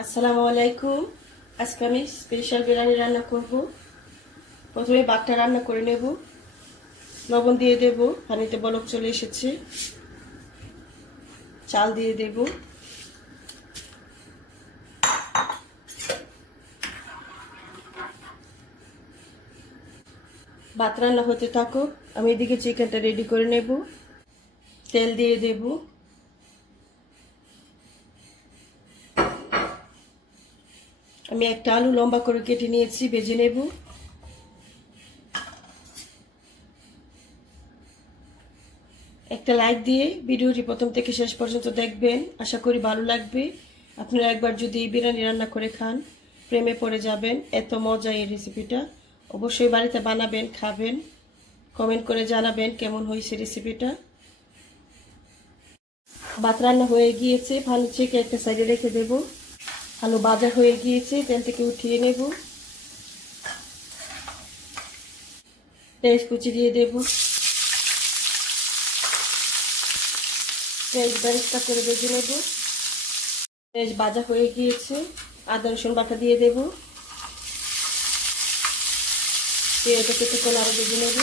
আসসালামু আলাইকুম। আজকে আমি স্পেশাল বিরিয়ানি রান্না করব। প্রথমে ভাতটা রান্না করে নেব, লবণ দিয়ে দেব, পানিতে বলক চলে এসেছে। চাল দিয়ে দেব, ভাত রান্না হতে থাকুক, আমি এদিকে চিকেনটা রেডি করে নেব। তেল দিয়ে দেব, আমি একটা আলু লম্বা করে কেটে নিয়েছি, ভেজে নেব। একটা লাইক দিয়ে ভিডিওটি প্রথম থেকে শেষ পর্যন্ত দেখবেন, আশা করি ভালো লাগবে। আপনারা একবার যদি বিরিয়ানি রান্না করে খান, প্রেমে পড়ে যাবেন। এত মজা এই রেসিপিটা, অবশ্যই বাড়িতে বানাবেন, খাবেন, কমেন্ট করে জানাবেন কেমন হয়েছে রেসিপিটা। ভাত রান্না হয়ে গিয়েছে, ভালো ছেঁকে একটা সাইডে রেখে দেব। আলু ভাজা হয়ে গিয়েছে, তেল থেকে উঠিয়ে নেব। পেঁয়াজ কুচি দিয়ে দেব, পেঁয়াজ বেরেস্তা করে ভেজে নেব। পেঁয়াজ ভাজা হয়ে গিয়েছে, আদা রসুন বাটা দিয়ে দেব। পেঁয়াজটা কিছুক্ষণ আরো ভেজে নেব।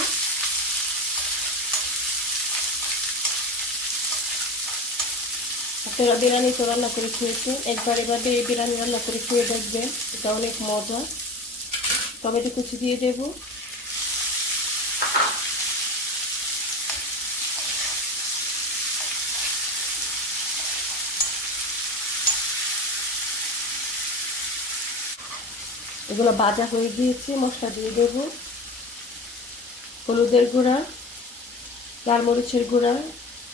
আপনারা বিরিয়ানি তো রান্না করে খেয়েছেন, একবার এভাবে এই বিরিয়ানি রান্না করে খেয়ে দেখবেন, এটা অনেক মজা। টমেটো কুচি দিয়ে দেব, এগুলো ভাজা হয়ে গিয়েছে, মশলা দিয়ে দেব। হলুদের গুঁড়া, লাল মরিচের গুঁড়া,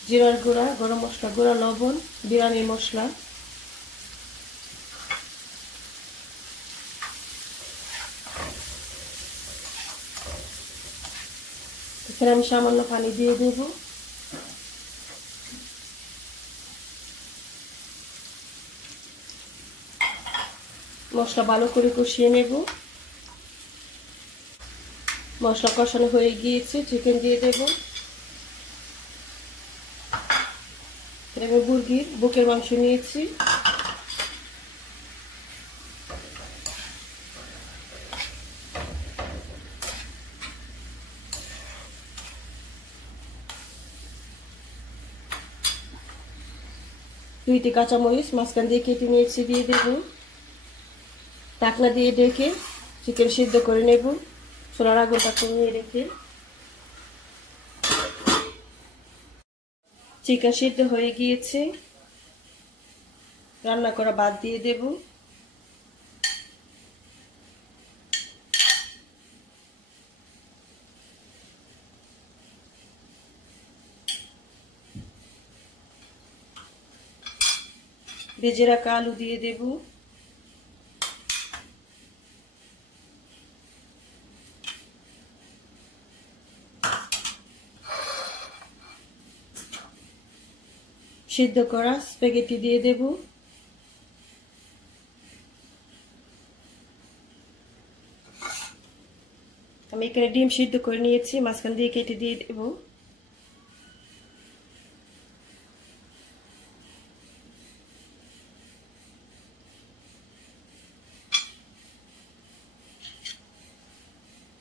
জিরার গুঁড়া, গরম মশলা গুঁড়া, লবণ, বিরিয়ানির মশলা। এখানে আমি সামান্য পানি দিয়ে দেব। মশলা ভালো করে কষিয়ে নেব। মশলা কষানো হয়ে গিয়েছে, চিকেন দিয়ে দেব। আমি মুরগির বুকের মাংস নিয়েছি, দুইটি কাঁচামরিচ মাঝখান দিয়ে কেটে নিয়েছি, দিয়ে দেব। ঢাকনা দিয়ে ঢেকে চিকেন সিদ্ধ করে নেব, চুলার আগুনটা কমিয়ে রেখে। চিকেন সিদ্ধ হয়ে গিয়েছে, রান্না করা ভাত দিয়ে দেব। ভেজে রাখা আলু দিয়ে দেব। সিদ্ধ করা স্প্যাগেটি দিয়ে দেব। আমি এখানে ডিম সিদ্ধ করে নিয়েছি, মাঝখান দিয়ে কেটে দিয়ে দেব।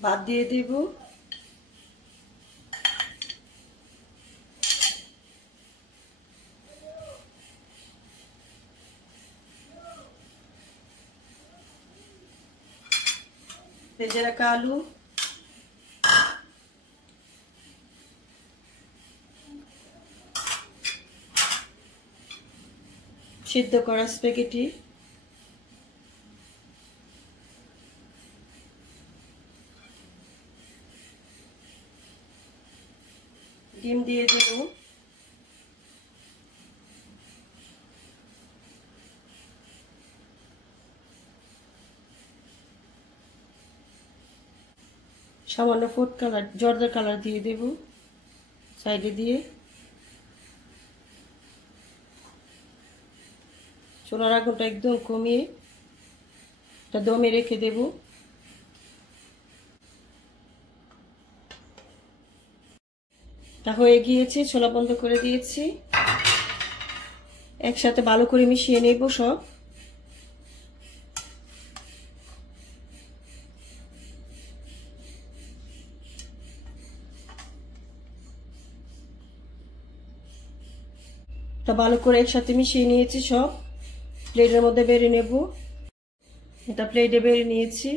ভাত দিয়ে দেব। ভেজে রাখা আলু, সিদ্ধ করা স্প্যাগেটি, ডিম দিয়ে দেব। সামান্য ফুড কালার, জর্দার কালার দিয়ে দেব সাইডে দিয়ে। চুলার আগুনটা একদম কমিয়ে এটা দমে রেখে দেব। তা হয়ে গিয়েছে, চুলা বন্ধ করে দিয়েছি। একসাথে ভালো করে মিশিয়ে নেব সব। তা ভালো করে একসাথে মিশিয়ে নিয়েছি, সব প্লেটের মধ্যে বেড়ে নেব। এটা প্লেটে বেড়ে নিয়েছি।